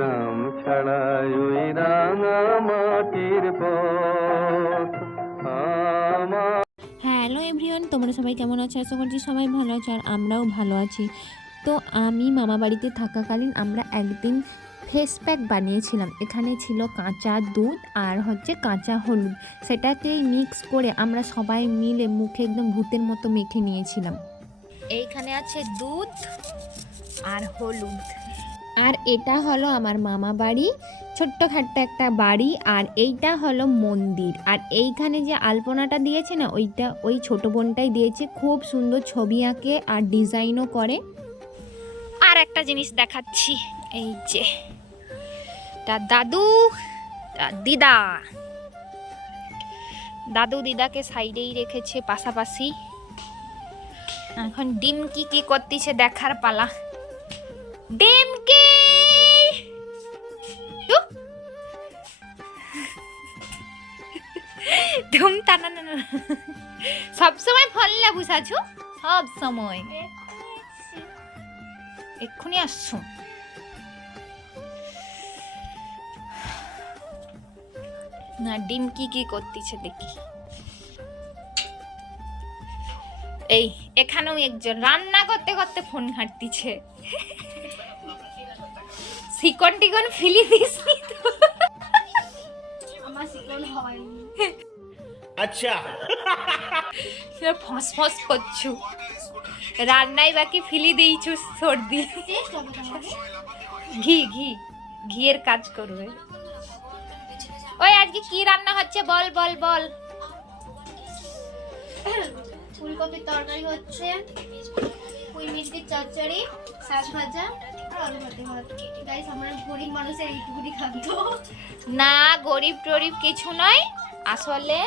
গ্রাম ছাড়াই ওই রাঙা মাটির পথ আমার। হ্যালো এভরিওয়ান, তোমরা সবাই কেমন আছো? আশা করছি সবাই ভালো আছে আর আমরাও ভালো আছি। তো আমি মামা বাড়িতে থাকাকালীন আমরা একদিন ফেস প্যাক বানিয়েছিলাম। এখানে ছিল কাঁচা দুধ আর কাঁচা হলুদ, সেটাকেই মিক্স করে আমরা সবাই মিলে মুখে একদম ভূতের মতো মেখে নিয়েছিলাম। এইখানে আছে দুধ আর হলুদ, আর এটা হলো আমার মামা বাড়ি, ছোট্টখাট্ট একটা বাড়ি। আর এইটা হলো মন্দির। আর এইখানে যে আলপনাটা দিয়েছে না, ওইটা ওই ছোটো বোনটাই দিয়েছে। খুব সুন্দর ছবি আঁকে আর ডিজাইনও করে। আর একটা জিনিস দেখাচ্ছি, এই যে দাদু দিদা, দাদু দিদাকে সাইডেই রেখেছে পাশাপাশি। এখন ডিমকি কি করতেছে দেখার পালা। ডিমকি ধুম টানা না, সব সময় ফললে বুঝাছু, সব সময়। এক্ষুনি আসছো? না, ডিমকি কি করতেছে দেখি। এই এখানেও একজন রান্না করতে করতে ফোন ঘাঁটতিছে। চিকন টিকন ফিলি দিস নি তো? আমার চিকন হয়নি। আচ্ছা, ফস ফস করছু, রান্নাই বাকি ফিলি দিয়েছু সর্দি। ঘি ঘি ঘিয়ের কাজ করবে। ওই আজকে কি রান্না হচ্ছে বল বল বল। ফুলকপির তরকারি হচ্ছে, পুঁই মিষ্টির চচ্চড়ি, শাক ভাজা আর আলু ভাতে ভাত। গাইস, আমরা গরিব মানুষের এইটুকুনি খাদ্য। না, গরিব টরিব কিছু নয়, আসলে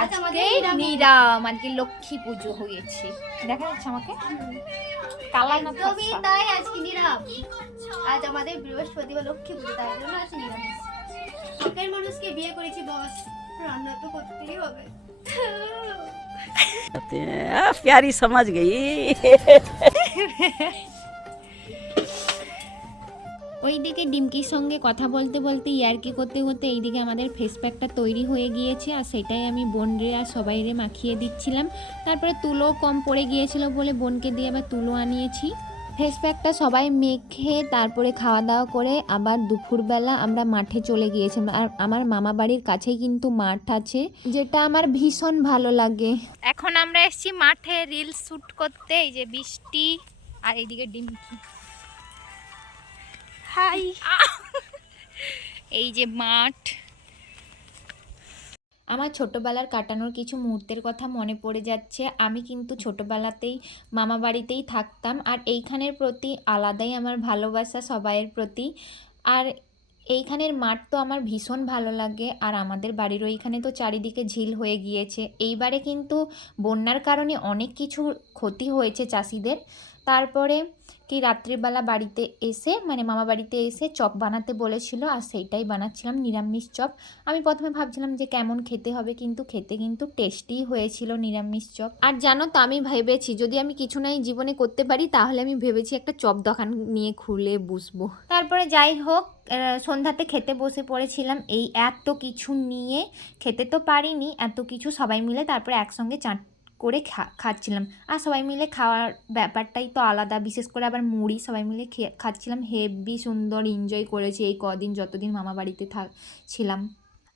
আজকে নিরাম, আজকে লক্ষ্মী পুজো হয়েছে। দেখা যাচ্ছে আমাকে কালা না? তবে তাই আজকে নিরাম। আজ আমাদের বৃহস্পতিবার লক্ষ্মী পুজো, তার জন্য আজ নিরামিষ। শখের মানুষকে বিয়ে করেছি বস, রান্না তো করতেই হবে। प्यारी समझ गई। ওইদিকে ডিমকির সঙ্গে কথা বলতে বলতে ইয়ার্কি করতে করতে এইদিকে আমাদের ফেস প্যাকটা তৈরি হয়ে গিয়েছে। আর সেটাই আমি বোনরে আর সবাইরে মাখিয়ে দিচ্ছিলাম। তারপরে তুলো কম পড়ে গিয়েছিল বলে বোনকে দিয়ে আবার তুলো আনিয়েছি। ফেস প্যাকটা সবাই মেখে তারপরে খাওয়া দাওয়া করে আবার দুপুরবেলা আমরা মাঠে চলে গিয়েছিলাম। আর আমার মামা বাড়ির কাছেই কিন্তু মাঠ আছে, যেটা আমার ভীষণ ভালো লাগে। এখন আমরা এসেছি মাঠে রিলস শ্যুট করতে। এই যে বৃষ্টি আর এইদিকে ডিমকি। হাই, এই যে মাঠ। আমার ছোটোবেলার কাটানোর কিছু মুহূর্তের কথা মনে পড়ে যাচ্ছে। আমি কিন্তু ছোটোবেলাতেই মামা বাড়িতেই থাকতাম, আর এইখানের প্রতি আলাদাই আমার ভালোবাসা সবাইয়ের প্রতি। আর এইখানের মাঠ তো আমার ভীষণ ভালো লাগে। আর আমাদের বাড়ির ওইখানে তো চারিদিকে ঝিল হয়ে গিয়েছে। এইবারে কিন্তু বন্যার কারণে অনেক কিছু ক্ষতি হয়েছে চাষিদের। তারপরে কি রাত্রিবেলা বাড়িতে এসে মানে মামা বাড়িতে এসে চপ বানাতে বলেছিল, আর সেইটাই বানাচ্ছিলাম, নিরামিষ চপ। আমি প্রথমে ভাবছিলাম যে কেমন খেতে হবে, কিন্তু খেতে কিন্তু টেস্টি হয়েছিল নিরামিষ চপ। আর জানো তো, আমি ভেবেছি যদি আমি কিছু নাই জীবনে করতে পারি, তাহলে আমি ভেবেছি একটা চপ দোকান নিয়ে খুলে বসবো। তারপরে যাই হোক, সন্ধ্যাতে খেতে বসে পড়েছিলাম। এই এত কিছু নিয়ে খেতে তো পারিনি, এত কিছু সবাই মিলে তারপরে একসঙ্গে করে খাচ্ছিলাম। আর সবাই মিলে খাওয়ার ব্যাপারটাই তো আলাদা, বিশেষ করে আবার মুড়ি সবাই মিলে খাচ্ছিলাম। হেভি সুন্দর এনজয় করেছি এই কদিন, যতদিন মামা বাড়িতে ছিলাম।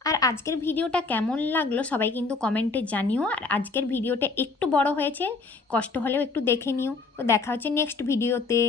আর আজকের ভিডিওটা কেমন লাগলো সবাই কিন্তু কমেন্টে জানিও। আর আজকের ভিডিওটা একটু বড় হয়েছে, কষ্ট হলেও একটু দেখে নিও। তো দেখা হচ্ছে নেক্সট ভিডিওতে।